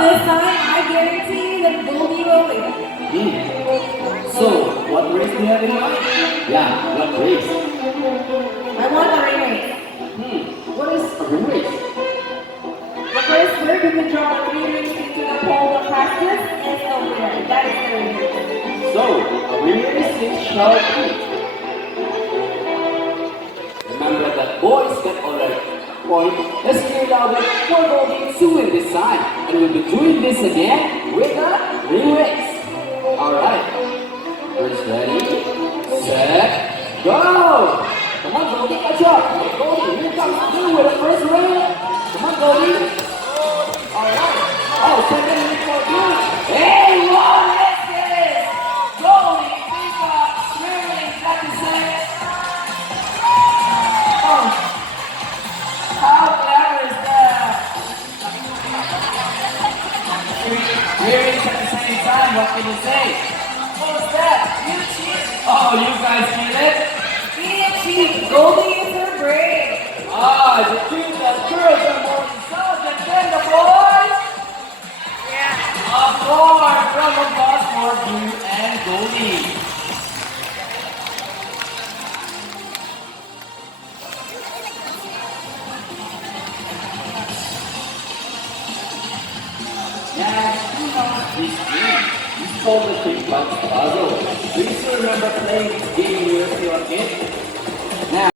this time I guarantee that Goldie will win. So, what race do you have in mind? Yeah, what race? I want a ring race. What is a ring race? The first bird who can drop a 3 rings into the pole the fastest is the winner. That is the ring race. So, a ring race is shall be. Remember that boys get already point. Let's hear it out for Goldie to win this time. And we'll be doing this again with a ring race. Alright. First ready, set, go! Come on, Goldie, catch up. Goldie, here comes through with the first ring. Come on, Goldie. Alright. Oh, second ring for you. Hey, one misses! Goldie, big up. 3 rings, that's the same. Oh, how clever is that? 3 rings at the same time, what can you say? What was that? You cheated. Oh, you guys cheated? We didn't cheat. Goldie is her brave. Ah, the truth that girls are more intelligent than the boys? Yeah. Of course, from applause for you and Goldie. Now, who knows this game? It's called the Quick Box Puzzle. Do you still remember playing this game when you were still a kid?